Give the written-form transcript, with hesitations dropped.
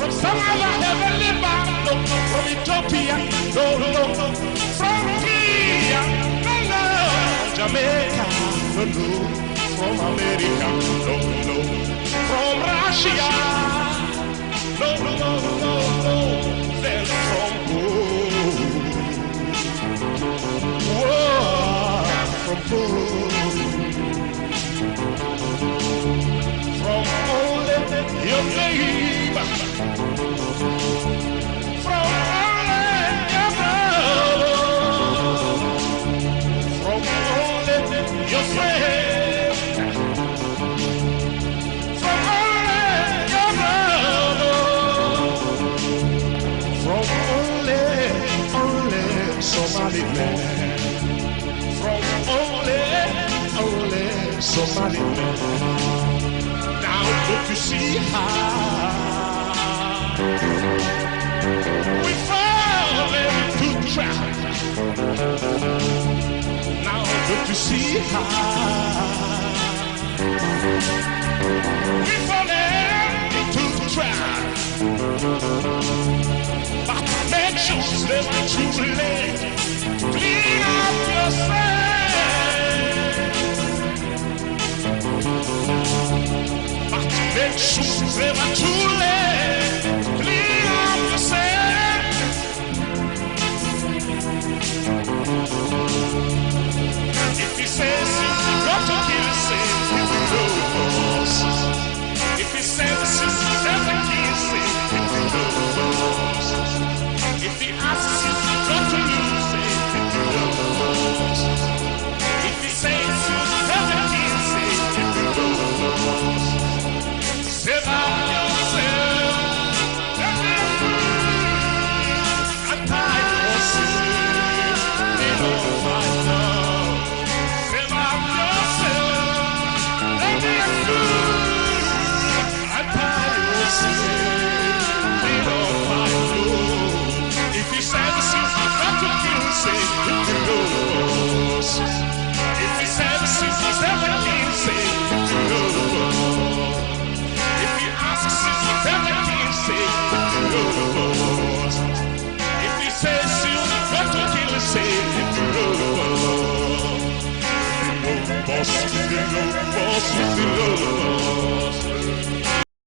From somewhere I never lived by, no, from Ethiopia, no, from Kenya, no, Jamaica. no, from America, no, no, from Russia, no, no, no, no, no, then from from only your neighbor, from only your brother, from only your friend, from only your brother, from only somebody man, from only somebody man. Now don't you see how we fall into trap? Now don't you see how we fall into trap? But make sure never too late. Clean up yourself. But make sure never too late.